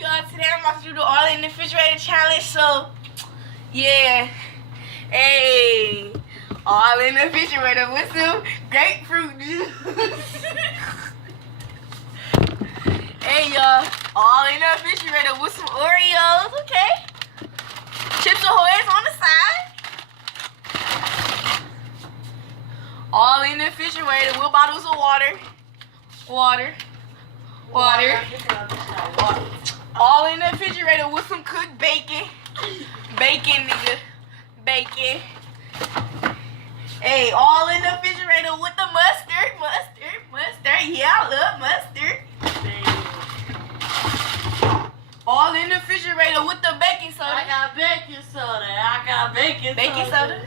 Y'all, today I'm about to do the all in the refrigerator challenge. So, yeah. Hey. All in the refrigerator with some grapefruit juice. Hey, y'all. All in the refrigerator with some Oreos, okay? Chips Ahoy's on the side. All in the refrigerator with bottles of water. Water. All in the refrigerator with some cooked bacon. Bacon, nigga. Bacon. Hey, all in the refrigerator with the mustard. Mustard. Yeah, I love mustard. All in the refrigerator with the baking soda. I got baking soda. Baking soda.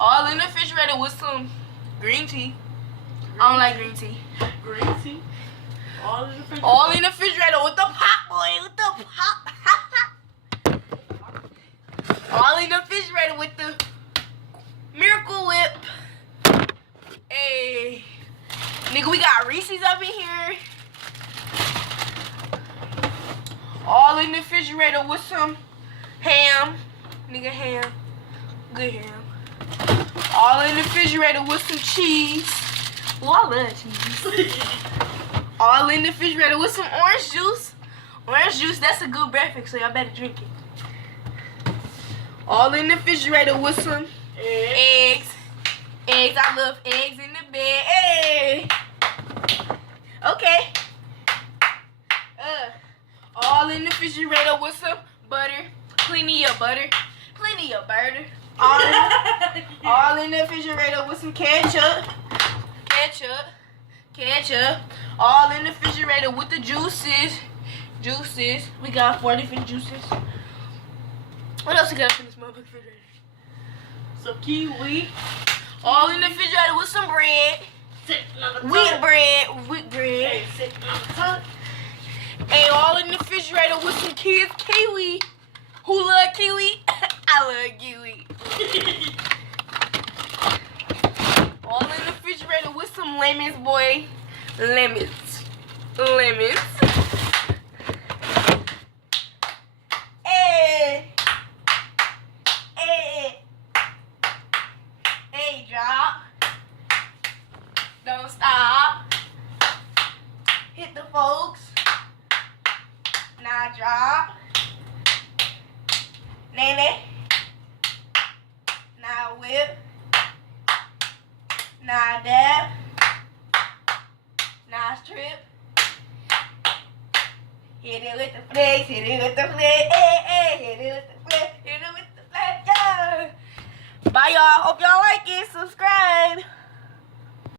All in the refrigerator with some green tea. I don't like green tea. Green tea. All in the refrigerator. All in the refrigerator with the pop, boy. With the pop. All in the refrigerator with the Miracle Whip. Hey. Nigga, we got Reese's up in here. All in the refrigerator with some ham. Nigga, ham. Good ham. All in the refrigerator with some cheese. Oh, I love cheese. All in the refrigerator with some orange juice. Orange juice, that's a good breakfast, so y'all better drink it. All in the refrigerator with some eggs. Eggs, I love eggs in the bed. Hey. Okay. All in the refrigerator with some butter. Plenty of butter. All in the refrigerator with some ketchup. Ketchup. All in the refrigerator with the juices. We got 4 different juices. What else we got in this motherfucking refrigerator? Some kiwi. All in the refrigerator with some bread. Wheat bread. Hey, sitting on the tongue. And all in the refrigerator with some kids kiwi. Who love kiwi? I love kiwi. All in the refrigerator with some lemons, boy. Lemons. Hey, drop. Don't stop. Hit the folks. Now drop. Nene. Now whip. Now dab. Now strip. Hit it with the flex. Hey, hit it with the flex. Yeah. Bye, y'all. Hope y'all like it. Subscribe.